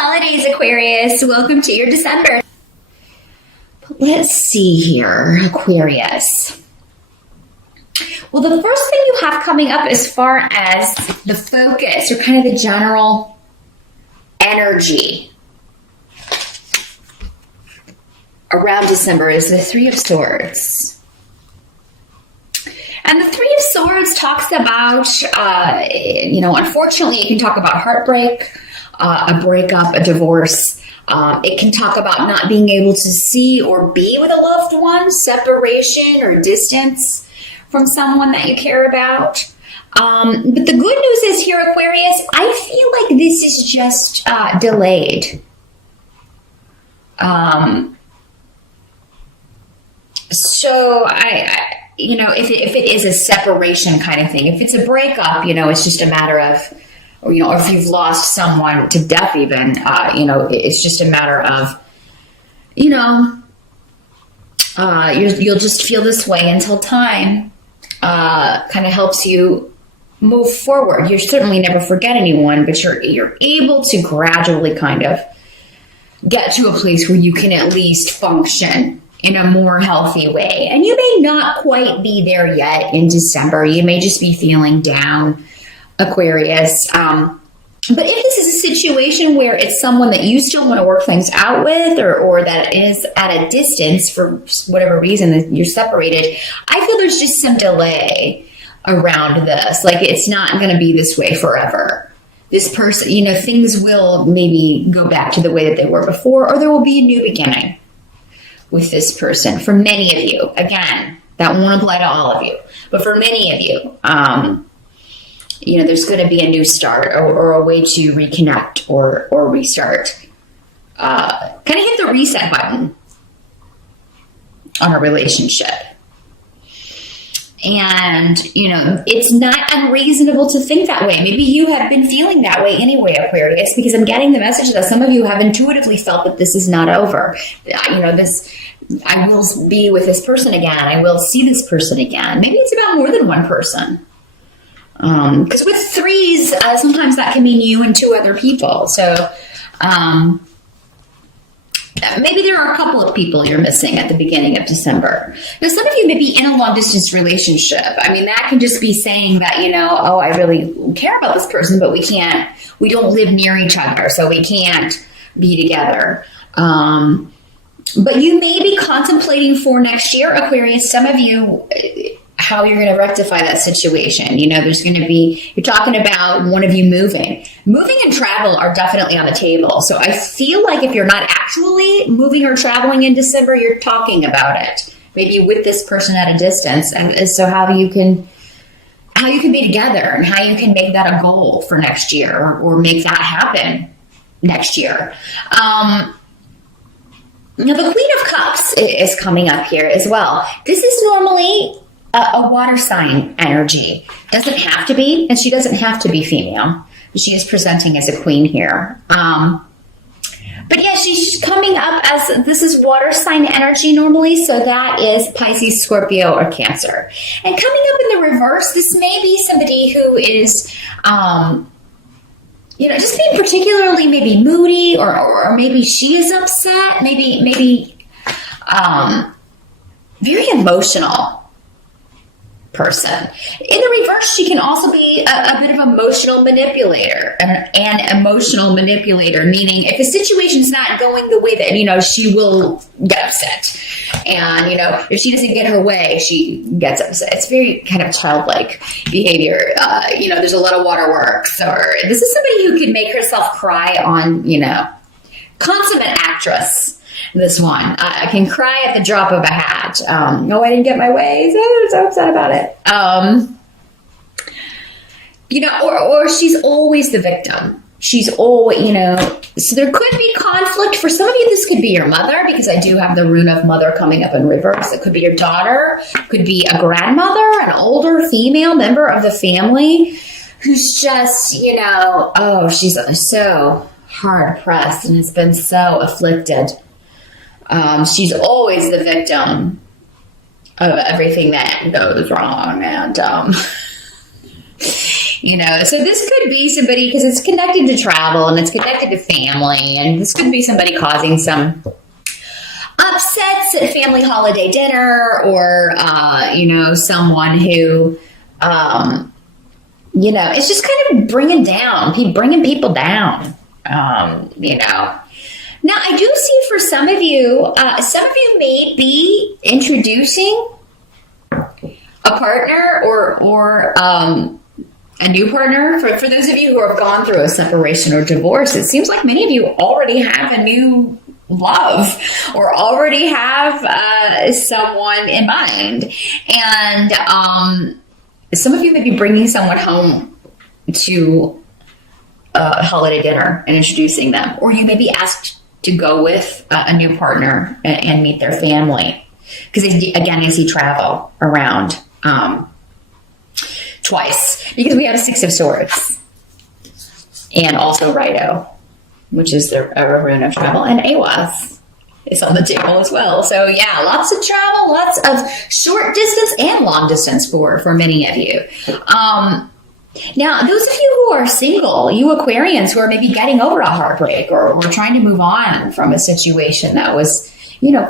holidays, Aquarius. Welcome to your December. Let's see here, Aquarius. Well, the first thing you have coming up as far as the focus or kind of the general energy around December is the Three of Swords. And the Three of Swords talks about, unfortunately, it can talk about heartbreak, a breakup, a divorce. It can talk about not being able to see or be with a loved one, separation or distance from someone that you care about. But the good news is here, Aquarius, I feel like this is just delayed. So if it is a separation kind of thing, if it's a breakup, it's just a matter of, or if you've lost someone to death even, it's just a matter of, you'll just feel this way until time kind of helps you move forward. You certainly never forget anyone, but you're able to gradually kind of get to a place where you can at least function in a more healthy way. And you may not quite be there yet in December. You may just be feeling down, Aquarius. But if this is a situation where it's someone that you still want to work things out with, or that is at a distance for whatever reason that you're separated, I feel there's just some delay around this. Like, it's not going to be this way forever. This person, things will maybe go back to the way that they were before, or there will be a new beginning with this person. For many of you, again, that won't apply to all of you, but for many of you, there's going to be a new start or a way to reconnect or restart. Kind of hit the reset button on a relationship. And, it's not unreasonable to think that way. Maybe you have been feeling that way anyway, Aquarius, because I'm getting the message that some of you have intuitively felt that this is not over. I will be with this person again. I will see this person again. Maybe it's about more than one person. Because with threes, sometimes that can mean you and two other people. So, maybe there are a couple of people you're missing at the beginning of December. Now, some of you may be in a long-distance relationship. I mean, that can just be saying that, I really care about this person, but we don't live near each other, so we can't be together. But you may be contemplating for next year, Aquarius, some of you, how you're going to rectify that situation. There's going to be, you're talking about one of you moving. Moving and travel are definitely on the table. So I feel like if you're not actually moving or traveling in December, you're talking about it. Maybe with this person at a distance. And so how you can be together and how you can make that a goal for next year or make that happen next year. Now, the Queen of Cups is coming up here as well. This is normally a water sign energy. Doesn't have to be, and she doesn't have to be female. She is presenting as a queen here. But yeah, she's coming up as, this is water sign energy normally, so that is Pisces, Scorpio, or Cancer. And coming up in the reverse, this may be somebody who is, just being particularly maybe moody, or maybe she is upset, maybe very emotional person. In the reverse, she can also be a bit of emotional manipulator, an emotional manipulator, meaning if the situation's not going the way that, she will get upset. And, if she doesn't get her way, she gets upset. It's very kind of childlike behavior. There's a lot of waterworks, or this is somebody who can make herself cry on, consummate actress. This one. I can cry at the drop of a hat. I didn't get my way, so I'm so upset about it. Or she's always the victim. She's always, so there could be conflict. For some of you, this could be your mother, because I do have the rune of mother coming up in reverse. It could be your daughter, could be a grandmother, an older female member of the family who's just, she's so hard pressed and has been so afflicted. She's always the victim of everything that goes wrong. And, So this could be somebody, because it's connected to travel and it's connected to family, and this could be somebody causing some upsets at family holiday dinner, or someone who it's just kind of bringing people down. Now I do see for some of you may be introducing a partner or a new partner. For those of you who have gone through a separation or divorce, it seems like many of you already have a new love, or already have someone in mind. And some of you may be bringing someone home to a holiday dinner and introducing them, or you may be asked to go with a new partner and meet their family. Because again, you see travel around twice, because we have a Six of Swords and also Righto, which is the rune of travel, and Awas is on the table as well. So yeah, lots of travel, lots of short distance and long distance for many of you. Now, those of you who are single, you Aquarians who are maybe getting over a heartbreak, or trying to move on from a situation that was,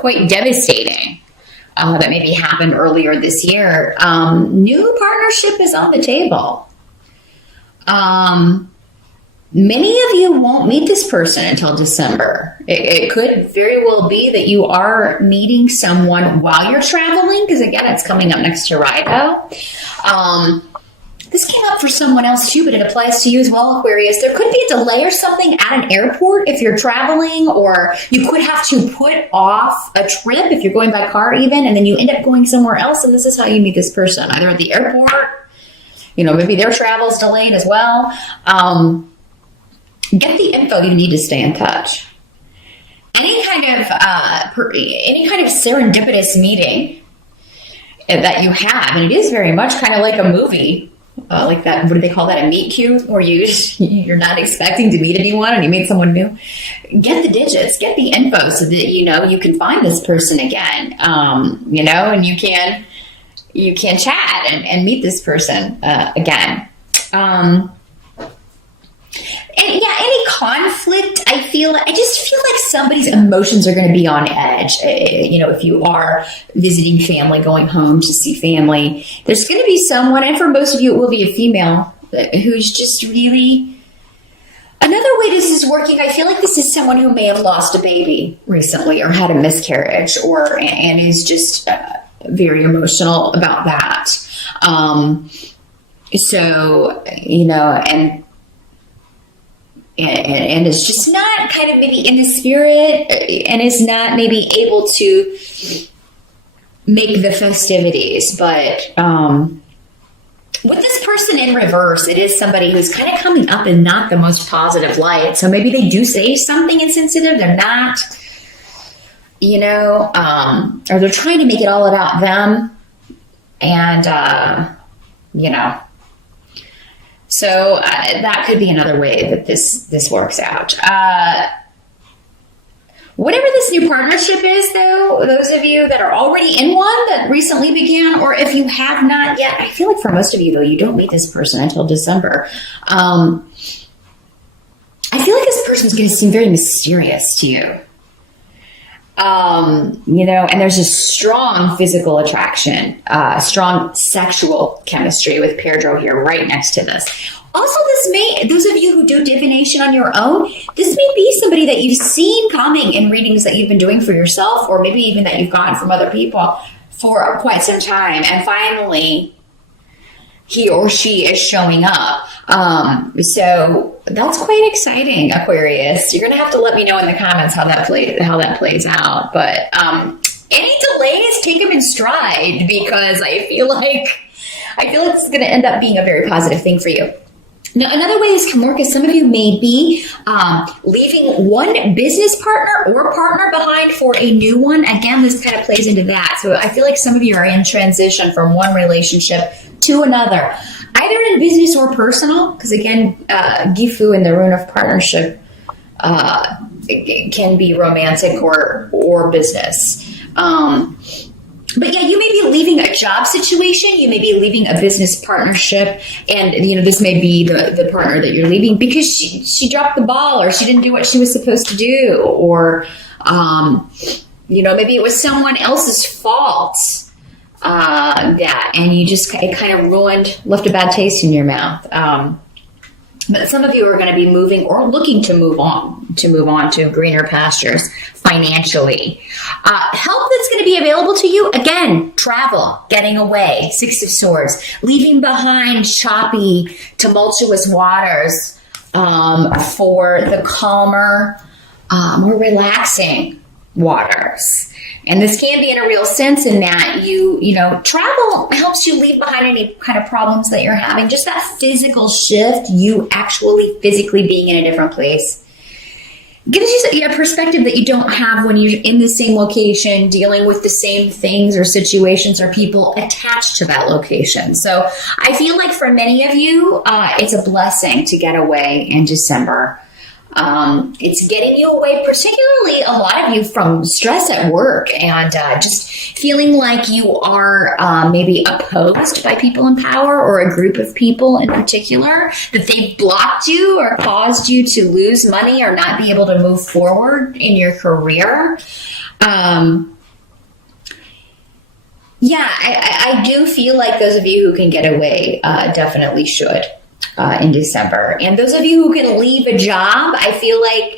quite devastating, that maybe happened earlier this year, new partnership is on the table. Many of you won't meet this person until December. It could very well be that you are meeting someone while you're traveling, because again, it's coming up next to Righto. This came up for someone else too, but it applies to you as well, Aquarius. There could be a delay or something at an airport if you're traveling, or you could have to put off a trip if you're going by car even, and then you end up going somewhere else, and this is how you meet this person, either at the airport, maybe their travel's delayed as well. Get the info you need to stay in touch. Any kind of serendipitous meeting that you have, and it is very much kind of like a movie, like that. What do they call that? A meet cute, where you're not expecting to meet anyone and you meet someone new. Get the digits, get the info, so that you can find this person again. And you can chat and meet this person again. And yeah, any conflict, I just feel like somebody's emotions are going to be on edge. If you are visiting family, going home to see family, there's going to be someone, and for most of you, it will be a female, who's just really, another way this is working, I feel like this is someone who may have lost a baby recently, or had a miscarriage, and is just very emotional about that. And is just not kind of maybe in the spirit, and is not maybe able to make the festivities. But with this person in reverse, it is somebody who's kind of coming up in not the most positive light. So maybe they do say something insensitive. They're not, or they're trying to make it all about them. And, so that could be another way that this works out. Whatever this new partnership is, though, those of you that are already in one that recently began, or if you have not yet, I feel like for most of you, though, you don't meet this person until December. I feel like this person's going to seem very mysterious to you. And there's a strong physical attraction, strong sexual chemistry with Pedro here right next to this. Also, those of you who do divination on your own, this may be somebody that you've seen coming in readings that you've been doing for yourself, or maybe even that you've gotten from other people for quite some time. And finally, he or she is showing up. So that's quite exciting, Aquarius. You're going to have to let me know in the comments how that plays out. But any delays, take them in stride, because I feel like it's going to end up being a very positive thing for you. Now, another way this can work is some of you may be leaving one business partner or partner behind for a new one. Again, this kind of plays into that. So I feel like some of you are in transition from one relationship to another, either in business or personal, because again, Gifu in the rune of partnership it can be romantic or business. But yeah, you may be leaving a job situation, you may be leaving a business partnership, and this may be the partner that you're leaving because she dropped the ball, or she didn't do what she was supposed to do, or maybe it was someone else's fault. And it kind of left a bad taste in your mouth. But some of you are going to be moving or looking to move on to greener pastures financially. Help that's going to be available to you, again, travel, getting away, Six of Swords, leaving behind choppy, tumultuous waters for the calmer, more relaxing waters. And this can be in a real sense in that travel helps you leave behind any kind of problems that you're having. Just that physical shift, you actually physically being in a different place, gives you a perspective that you don't have when you're in the same location, dealing with the same things or situations or people attached to that location. So I feel like for many of you, it's a blessing to get away in December. It's getting you away, particularly a lot of you, from stress at work and just feeling like you are maybe opposed by people in power or a group of people in particular, that they've blocked you or caused you to lose money or not be able to move forward in your career. I do feel like those of you who can get away definitely should. In December. And those of you who can leave a job, I feel like,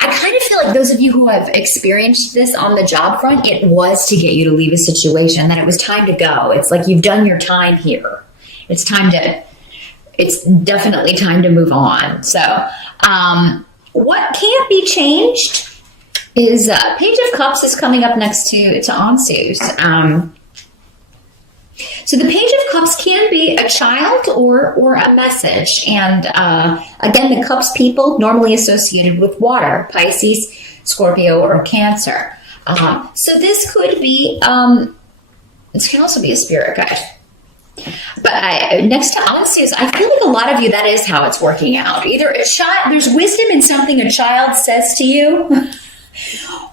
I kind of feel like those of you who have experienced this on the job front, it was to get you to leave a situation, that it was time to go. It's like you've done your time here. It's definitely time to move on. So what can't be changed is Page of Cups is coming up next to Ansu's. So the Page of Cups can be a child or a message. And again, the Cups people normally associated with water, Pisces, Scorpio, or Cancer. So this could be, this can also be a spirit guide. But next to Ansu's, I feel like a lot of you, that is how it's working out. Either a child, there's wisdom in something a child says to you,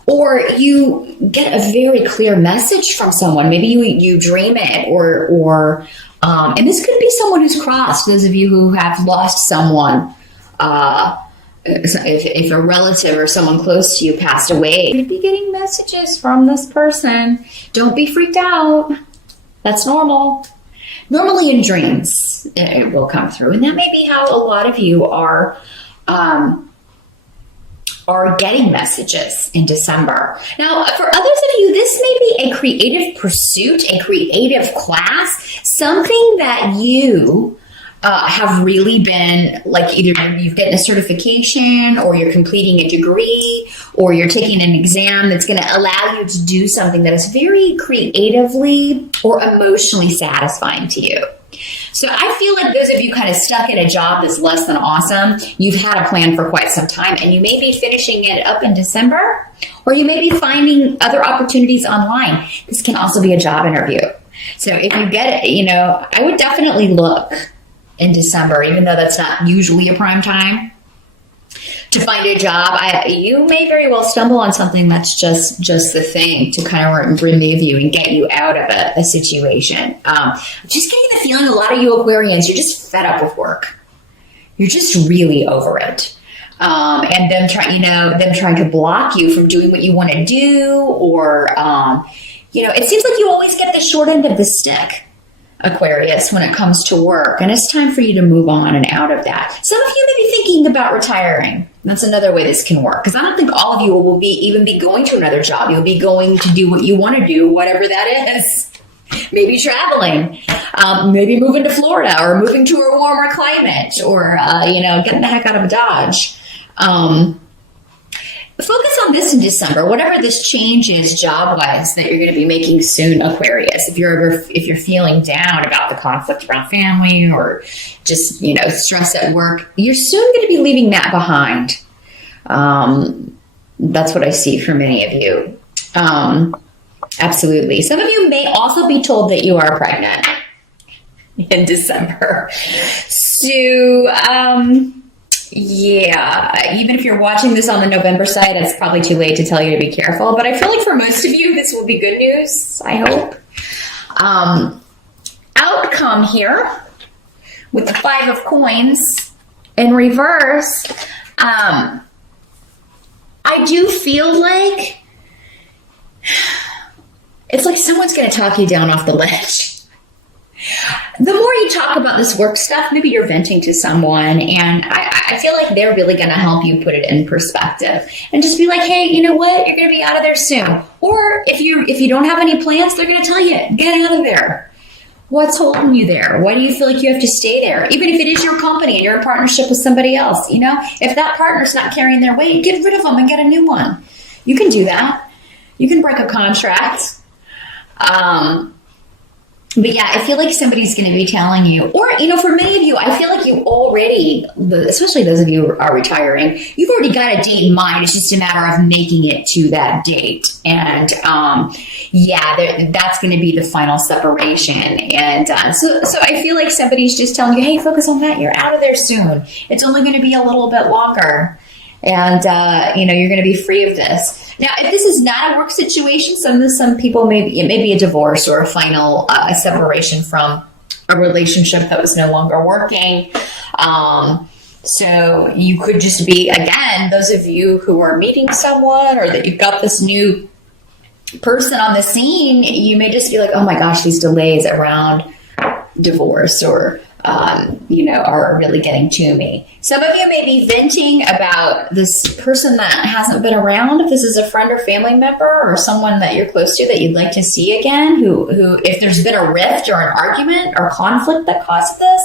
or you get a very clear message from someone. Maybe you dream it, or and this could be someone who's crossed. Those of you who have lost someone, if a relative or someone close to you passed away, you'd be getting messages from this person. Don't be freaked out. That's normal. Normally in dreams, it will come through, and that may be how a lot of you are getting messages in December. Now, for others of you, this may be a creative pursuit, a creative class, something that you have really been, like, either you've gotten a certification, or you're completing a degree, or you're taking an exam that's going to allow you to do something that is very creatively or emotionally satisfying to you. So I feel like those of you kind of stuck in a job that's less than awesome, you've had a plan for quite some time, and you may be finishing it up in December, or you may be finding other opportunities online. This can also be a job interview. So if you get it, I would definitely look in December, even though that's not usually a prime time to find a job. You may very well stumble on something that's just the thing to kind of remove you and get you out of a situation. Just getting the feeling, a lot of you Aquarians, you're just fed up with work. You're just really over it. And them trying to block you from doing what you want to do, or it seems like you always get the short end of the stick, Aquarius, when it comes to work, and it's time for you to move on and out of that. Some of you may be thinking about retiring. That's another way this can work, because I don't think all of you will even be going to another job. You'll be going to do what you want to do, whatever that is. Maybe traveling, maybe moving to Florida, or moving to a warmer climate, or getting the heck out of Dodge. Focus on this in December, whatever this change is job-wise that you're going to be making soon, Aquarius. If you're feeling down about the conflict around family, or just, stress at work, you're soon going to be leaving that behind. That's what I see for many of you. Absolutely. Some of you may also be told that you are pregnant in December. So, Yeah, even if you're watching this on the November side, it's probably too late to tell you to be careful. But I feel like for most of you, this will be good news, I hope. Outcome here with the Five of Coins in reverse. I do feel like it's like someone's going to talk you down off the ledge. The more you talk about this work stuff, maybe you're venting to someone, and I feel like they're really going to help you put it in perspective and just be like, hey, you know what? You're going to be out of there soon. Or if you don't have any plans, they're going to tell you, get out of there. What's holding you there? Why do you feel like you have to stay there? Even if it is your company and you're in partnership with somebody else, you know, if that partner's not carrying their weight, get rid of them and get a new one. You can do that. You can break a contract. But yeah, I feel like somebody's going to be telling you, or, you know, for many of you, I feel like you already, especially those of you who are retiring, you've already got a date in mind. It's just a matter of making it to that date. And yeah, that's going to be the final separation. And so I feel like somebody's just telling you, hey, focus on that. You're out of there soon. It's only going to be a little bit longer. And, you know, you're going to be free of this. Now, if this is not a work situation, some people, it may be a divorce or a final separation from a relationship that was no longer working. So you could just be, again, those of you who are meeting someone or that you've got this new person on the scene, you may just be like, oh my gosh, these delays around divorce or you know, are really getting to me. Some of you may be venting about this person that hasn't been around. If this is a friend or family member or someone that you're close to that you'd like to see again, who if there's been a rift or an argument or conflict that caused this,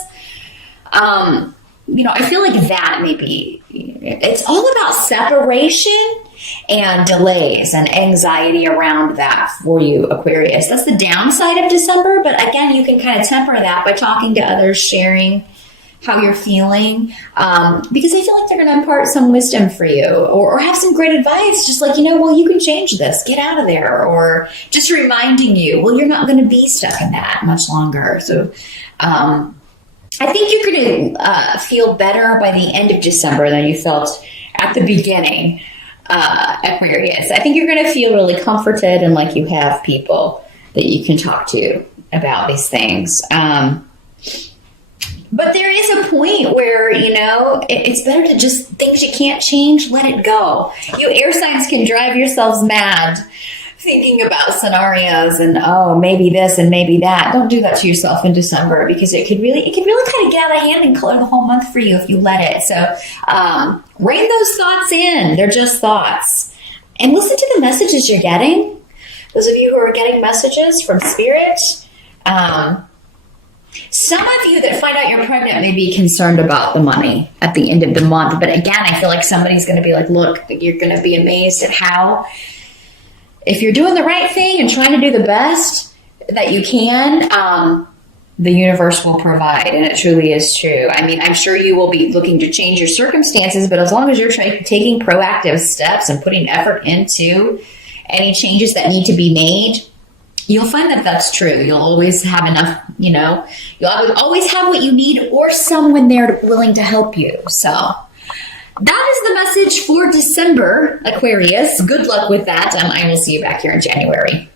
you know, I feel like that may be, it's all about separation and delays and anxiety around that for you, Aquarius. That's the downside of December. But again, you can kind of temper that by talking to others, sharing how you're feeling, because I feel like they're going to impart some wisdom for you or have some great advice, just like, you know, well, you can change this, get out of there, or just reminding you, well, you're not going to be stuck in that much longer. So I think you're going to feel better by the end of December than you felt at the beginning. Aquarius, I think you're going to feel really comforted and like you have people that you can talk to about these things. But there is a point where, you know, it's better to just, things you can't change, let it go. You air signs can drive yourselves mad thinking about scenarios and, oh, maybe this and maybe that. Don't do that to yourself in December, because it could really kind of get out of hand and color the whole month for you if you let it. So rein those thoughts in. They're just thoughts. And listen to the messages you're getting. Those of you who are getting messages from Spirit, some of you that find out you're pregnant may be concerned about the money at the end of the month. But again, I feel like somebody's going to be like, look, you're going to be amazed at how, if you're doing the right thing and trying to do the best that you can, the universe will provide. And it truly is true. I mean, I'm sure you will be looking to change your circumstances, but as long as you're taking proactive steps and putting effort into any changes that need to be made, you'll find that that's true. You'll always have enough, you know, you'll always have what you need or someone there willing to help you. So that is the message for December, Aquarius. Good luck with that. I will see you back here in January.